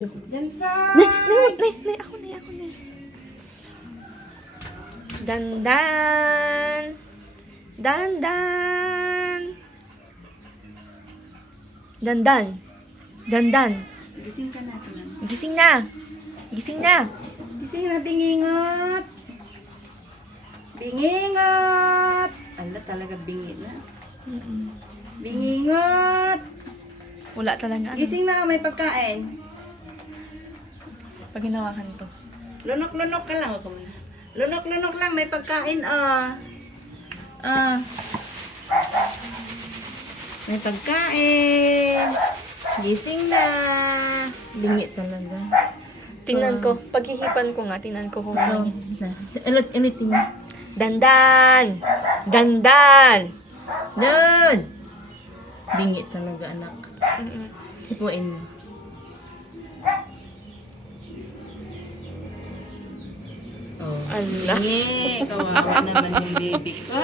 Nay, ako na. Dandan. Gising ka na, anak. Gising na. Gising na, bingingot. Bingingot. Ala, talaga bingi na. Bingingot. Wala talaga. Gising na, may pagkain. Pag hinawakan to. Lunok-lunok ka lang. Lunok-lunok lang, may pagkain, ah. May pagkain. Gising na. Bingi talaga. Tingnan ko. Paghihipan ko nga. Tingnan ko kung ano. Ulitin. Dandan. Doon! Bingi talaga, anak. Sipuin mo. Oh, Ala. bingi. Kawawa naman yung baby ko.